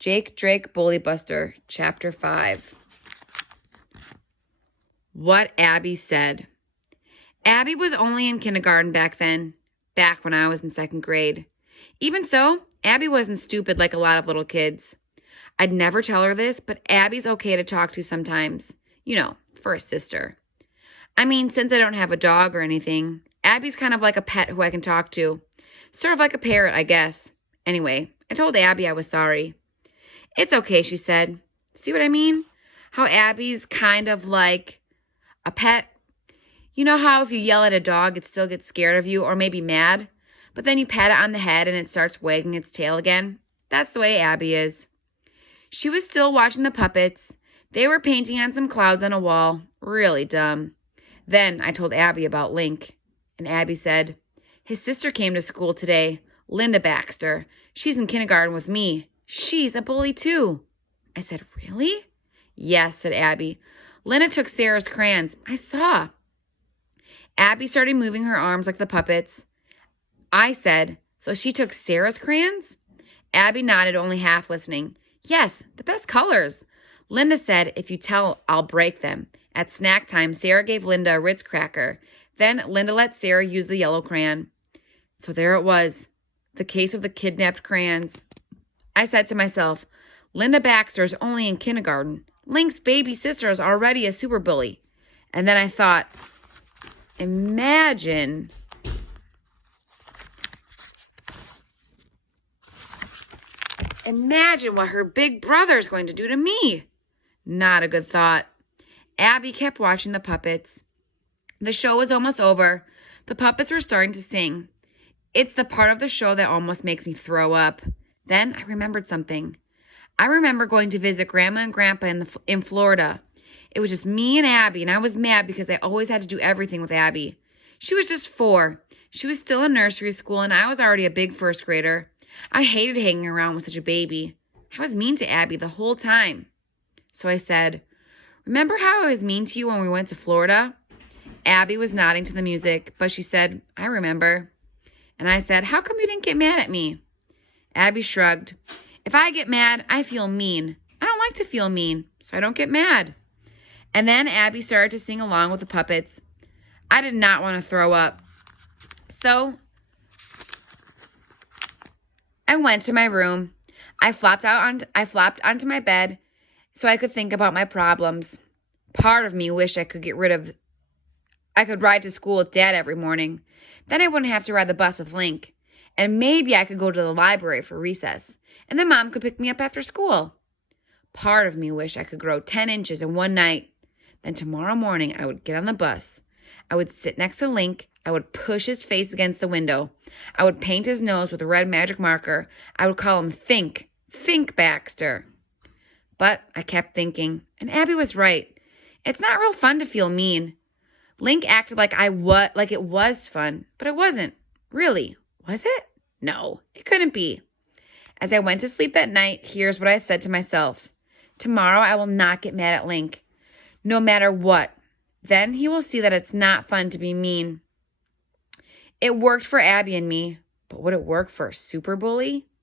Jake Drake Bully Buster, Chapter 5. What Abby said. Abby was only in kindergarten back then, back when I was in second grade. Even so, Abby wasn't stupid like a lot of little kids. I'd never tell her this, but Abby's okay to talk to sometimes. You know, for a sister. I mean, since I don't have a dog or anything, Abby's kind of like a pet who I can talk to. Sort of like a parrot, I guess. Anyway, I told Abby I was sorry. It's okay, she said. See what I mean? How Abby's kind of like a pet. You know how if you yell at a dog, it still gets scared of you or maybe mad? But then you pat it on the head and it starts wagging its tail again? That's the way Abby is. She was still watching the puppets. They were painting on some clouds on a wall. Really dumb. Then I told Abby about Link. And Abby said, his sister came to school today, Linda Baxter. She's in kindergarten with me. She's a bully too. I said, really? Yes, said Abby. Linda took Sarah's crayons. I saw. Abby started moving her arms like the puppets. I said, so she took Sarah's crayons? Abby nodded, only half listening. Yes, the best colors. Linda said, if you tell, I'll break them. At snack time, Sarah gave Linda a Ritz cracker. Then Linda let Sarah use the yellow crayon. So there it was, the case of the kidnapped crayons. I said to myself, Linda Baxter's only in kindergarten. Link's baby sister is already a super bully. And then I thought, imagine what her big brother's going to do to me. Not a good thought. Abby kept watching the puppets. The show was almost over. The puppets were starting to sing. It's the part of the show that almost makes me throw up. Then I remembered something. I remember going to visit Grandma and Grandpa in Florida. It was just me and Abby, and I was mad because I always had to do everything with Abby. She was just 4. She was still in nursery school, and I was already a big first grader. I hated hanging around with such a baby. I was mean to Abby the whole time. So I said, remember how I was mean to you when we went to Florida? Abby was nodding to the music, but she said, I remember. And I said, how come you didn't get mad at me? Abby shrugged. If I get mad, I feel mean. I don't like to feel mean, so I don't get mad. And then Abby started to sing along with the puppets. I did not want to throw up. So I went to my room. I flopped onto my bed so I could think about my problems. Part of me wished I could ride to school with Dad every morning. Then I wouldn't have to ride the bus with Link. And maybe I could go to the library for recess. And then Mom could pick me up after school. Part of me wished I could grow 10 inches in one night. Then tomorrow morning I would get on the bus. I would sit next to Link. I would push his face against the window. I would paint his nose with a red magic marker. I would call him Think Baxter. But I kept thinking, and Abby was right. It's not real fun to feel mean. Link acted like it was fun, but it wasn't. Really, was it? No, it couldn't be. As I went to sleep that night, here's what I said to myself. Tomorrow I will not get mad at Link, no matter what. Then he will see that it's not fun to be mean. It worked for Abby and me, but would it work for a super bully?